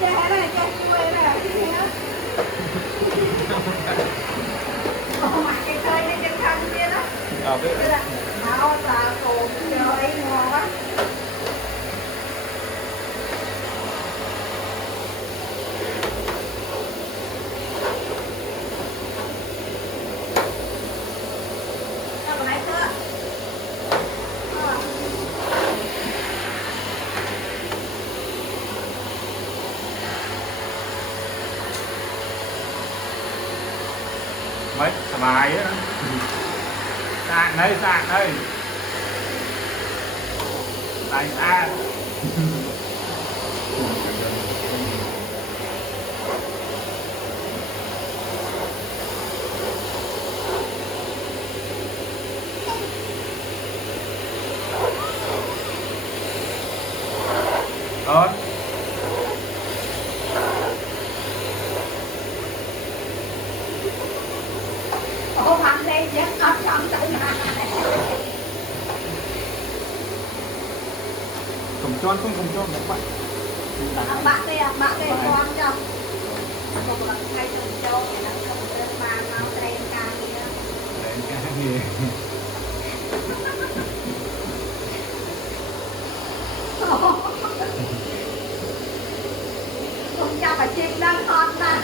Cha này, cha chui này, cái gì đó. Ồ, mà cái cây này chân thân kia đó. Biết. Cái là áo tà cổ chờ ấy ngon quá. Sao còn nãy chưa? Mấy thoải mái á. Sạn đây, sạn đây. Đánh sạn. Thôi. Ồ, bạn đây chết con chọn tự mà. Cầm tròn không cầm tròn các bạn. Bạn đây à, bạn đây con cho. Một lần hay từng châu thì nó không lên bàn nào đây ca gì đó. Đấy cái gì. Không cho bà chim đang hot mà.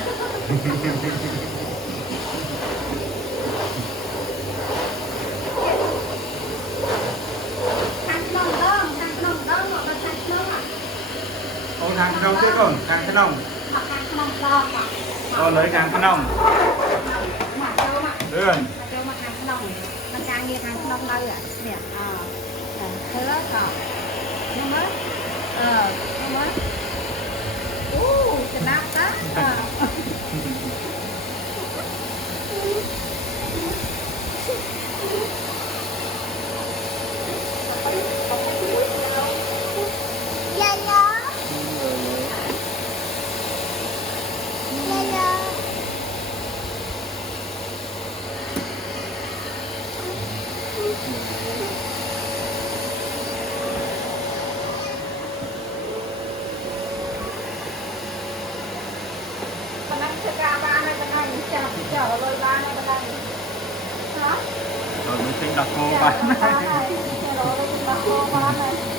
Thằng nông đó, một cái thằng nông à. Ô thằng nông chứ không, thằng nông. Mà thằng nông đó mà. Ô lấy thằng nông. Mà châu mà. Đường. Mà châu mà thằng nông. Mà càng như thằng nông đâu à. Nè, thế đó còn. Nhưng mà, nhưng mà. Kenapa? Dạ nhớ. Dạ nhớ. Con anh sẽ ca ba này, con anh chở rồi ba này, con anh. Hả? Rồi mình tính đặt cô Chở bán. rồi ba này, chở rồi ba này.